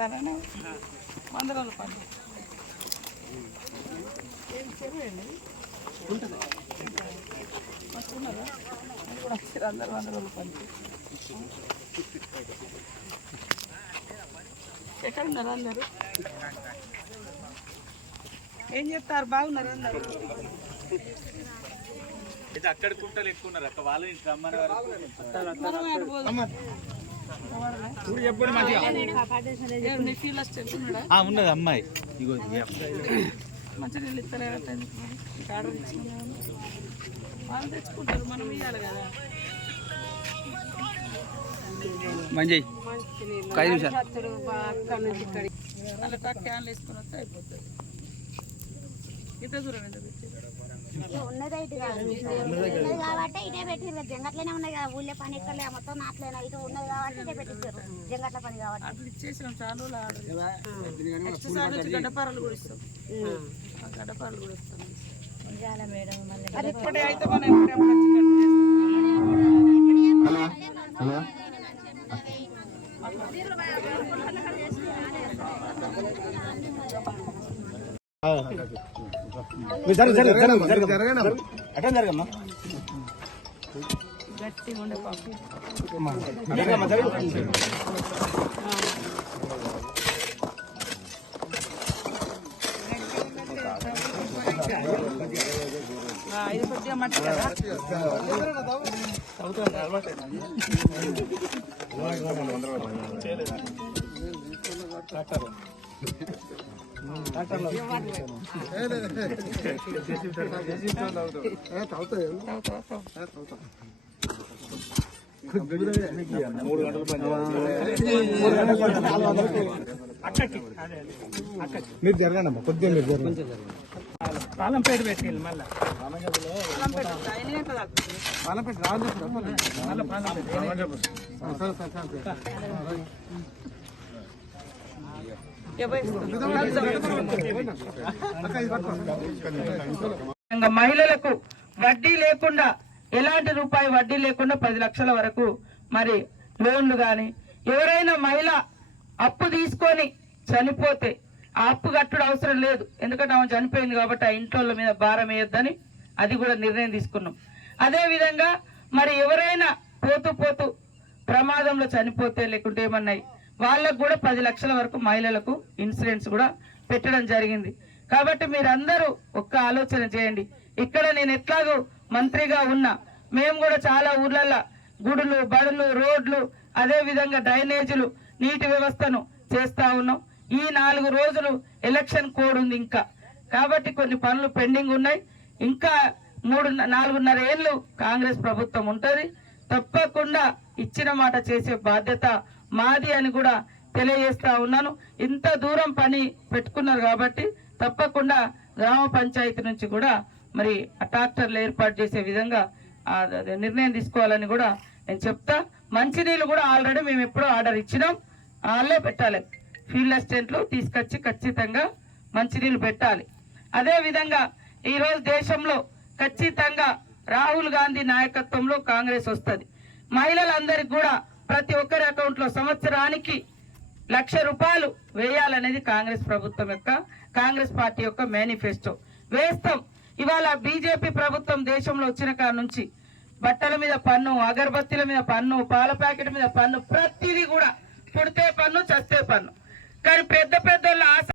ఇస్తారని వంద రోజుల వస్తున్నారా? కూడా వచ్చారు? అందరు వంద పని. ఎక్కడ ఉన్నారు అందరు? ఏం చెప్తారు? బాగున్నారు అందరు? అక్కడ కుంటలు ఎక్కువ ఉన్నారు. అక్క వాళ్ళు రమ్మని ఉన్నది అమ్మాయి. ఇగో ఒక ఐదు నిమిషాలు. అలా క్యాన్లు వేసుకొని వస్తే అయిపోతుంది. ఇంత దూరం ఎంత తెచ్చారు? ఉన్నది కాబట్టి ఇటే పెట్టిర్రు జంగట్లనే ఉన్నాయి కదా ఊళ్ళో పని ఎక్కడ లే, మొత్తం నాట్లేనా ఇటు ఉన్నది కాబట్టి ఇటే పెట్టించారు. జంగట్ల పని కాబట్టి. గడ్డపారలు కూడా ఇస్తాం. ఆ గడ్డపారలు కూడా ఇస్తాం. అది ఇప్పుడే అయితే మనం ఎప్పుడెప్పుడు వచ్చి కట్ చేస్తాం. గట్టిగా ఉండే పాపం ఆ, ఇది మీరు జరగండి కొద్దిగా మీరు జరగండి పాలం పేరు మళ్ళీ పాలం పేరు మళ్ళీ పాలం పేరు ఇంకా మహిళలకు వడ్డీ లేకుండా ఎలాంటి రూపాయి వడ్డీ లేకుండా పది లక్షల వరకు మరి లోన్లు కానీ ఎవరైనా మహిళ అప్పు తీసుకొని చనిపోతే ఆ అప్పు కట్టడం అవసరం లేదు. ఎందుకంటే ఆమె చనిపోయింది కాబట్టి ఆ ఇంట్లో మీద భారం వేయొద్దని అది కూడా నిర్ణయం తీసుకున్నాం. అదే విధంగా మరి ఎవరైనా పోతూ పోతూ ప్రమాదంలో చనిపోతే లేకుంటే ఏమన్నాయి? వాళ్ళకు కూడా పది లక్షల వరకు మహిళలకు ఇన్సూరెన్స్ కూడా పెట్టడం జరిగింది. కాబట్టి మీరందరూ ఒక్క ఆలోచన చేయండి. ఇక్కడ నేను ఎట్లాగో మంత్రిగా ఉన్నా మేము కూడా చాలా ఊర్లల్లో గుడులు బడులు రోడ్లు అదేవిధంగా డ్రైనేజీలు నీటి వ్యవస్థను చేస్తూ ఉన్నాం. ఈ నాలుగు రోజులు ఎలక్షన్ కోడ్ ఉంది ఇంకా. కాబట్టి కొన్ని పనులు పెండింగ్ ఉన్నాయి. ఇంకా మూడు నాలుగున్నర ఏళ్ళు కాంగ్రెస్ ప్రభుత్వం ఉంటుంది. తప్పకుండా ఇచ్చిన మాట చేసే బాధ్యత మాది అని కూడా తెలియజేస్తా ఉన్నాను. ఇంత దూరం పని పెట్టుకున్నారు కాబట్టి తప్పకుండా గ్రామ పంచాయతీ నుంచి కూడా మరి ట్రాక్టర్లు ఏర్పాటు చేసే విధంగా అదే నిర్ణయం తీసుకోవాలని కూడా నేను చెప్తా. మంచినీళ్ళు కూడా ఆల్రెడీ మేము ఎప్పుడో ఆర్డర్ ఇచ్చినాం. వాళ్ళే పెట్టాలి. ఫీల్డ్ అసిస్టెంట్లు తీసుకొచ్చి ఖచ్చితంగా మంచినీళ్ళు పెట్టాలి. అదే విధంగా ఈరోజు దేశంలో ఖచ్చితంగా రాహుల్ గాంధీ నాయకత్వంలో కాంగ్రెస్ వస్తుంది. మహిళలందరికీ కూడా ప్రతి ఒక్కరి అకౌంట్లో సంవత్సరానికి లక్ష రూపాయలు వేయాలనేది కాంగ్రెస్ ప్రభుత్వం యొక్క కాంగ్రెస్ పార్టీ యొక్క మేనిఫెస్టో. వేస్తాం. ఇవాళ బీజేపీ ప్రభుత్వం దేశంలో వచ్చిన కాడ నుంచి బట్టల మీద పన్ను అగరబత్తీల మీద పన్ను పాల ప్యాకెట్ మీద పన్ను ప్రతిదీ కూడా పుడితే పన్ను చస్తే పన్ను. కానీ పెద్ద పెద్ద ఆశ